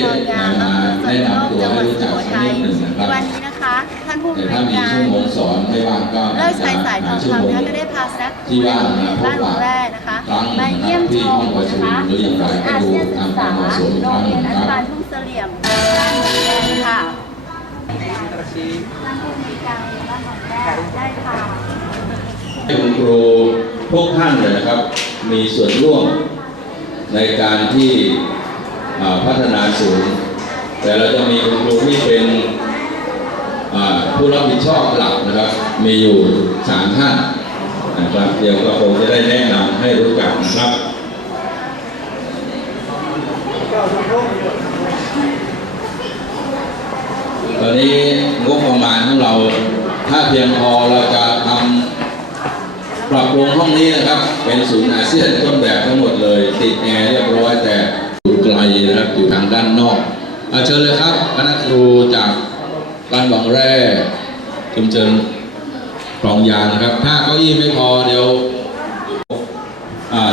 ศมาแนะนำตัวให้รู้จักสักนิดหนึ่งนะครับวันนี้นะคะท่านผู้แต่บริ ถ้ามี การ ชั่วโมงสอนไม่ว่างก็ เลิศชัยสายทองคำนะคะก็ได้พาแซคที่บ้านหลวงแร่นะคะมาเยี่ยมชมนะคะอาเซียนศึกษาโรงเรียนอนุบาลทุ่งเสลี่ยมบ้านหนองแร่ค่ะท่านผู้บริการบ้านหนองแร่ได้ค่ะคุณครูพวกท่านเลยนะครับมีส่วนร่วมในการที่พัฒนาศูนย์แต่เราจะมีคุณครูที่เป็นผู้รับผิดชอบหลักนะครับมีอยู่3 ท่านนะครับเดี๋ยวก็คงจะได้แนะนำให้รู้จักนะครับตอนนี้งบประมาณของเราถ้าเพียงพอเราจะทำปรับปรุงห้องนี้นะครับเป็นศูนย์อาเซียนต้นแบบทั้งหมดเลยติดแอร์เรียบร้อยแต่อยู่ไกลนะครับอยู่ทางด้านนอกเชิญเลยครับคณะครูจากบ้านบางแร่ชุมชนคลองยางนะครับถ้าเก้าอี้ไม่พอเดี๋ยว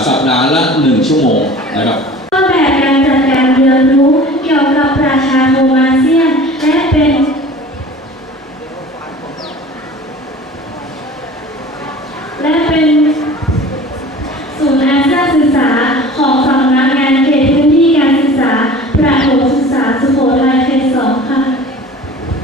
สัปดาห์ละ1 ชั่วโมงนะครับรูปแบบการจัดการเรียนรู้เกี่ยวกับประชาคมอาเซียนและเป็นศูนย์อาเซียนศึกษาของสำนักงานเขตพื้นที่การศึกษาประถมศึกษาสุโขทัยเขต 2 ค่ะ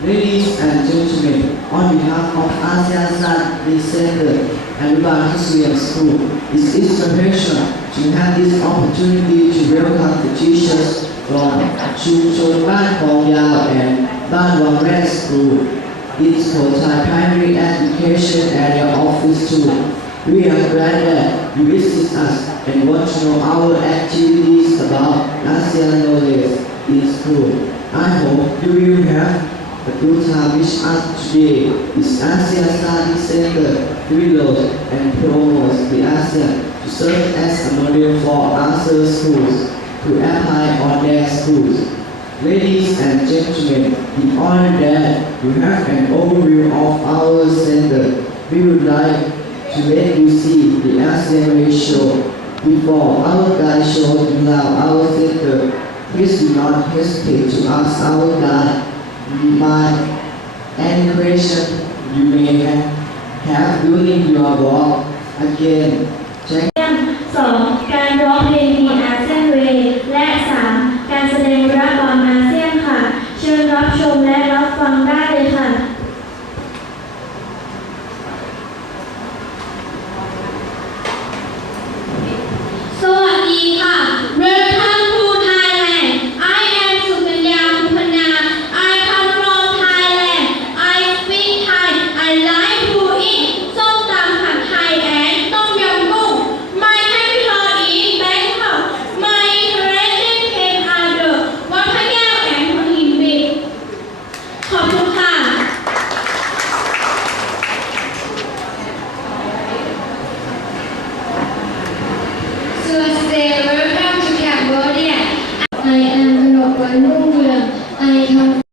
Ladies and gentlemen, on behalf of ASEAN Studies Center and Urban Student School, it is a pleasure to have this opportunity to welcome the teachers from Chumchon Ban Khong Yao and Ban Wang Re School. It's Kotai Primary Education Area Office too. We are glad that you visit us and want to know our activities about ASEAN knowledge in school. I hope you will have a good time with us today. This ASEAN Study Center develops and promotes the ASEAN to serve as a model for other schools to apply on their schools. Ladies and gentlemen, in order that you have an overview of our center, we would like to let you see the ASEAN ratio. Before our guide shows you now our center, please do not hesitate to ask our guide by any question you may have during your walk. Again,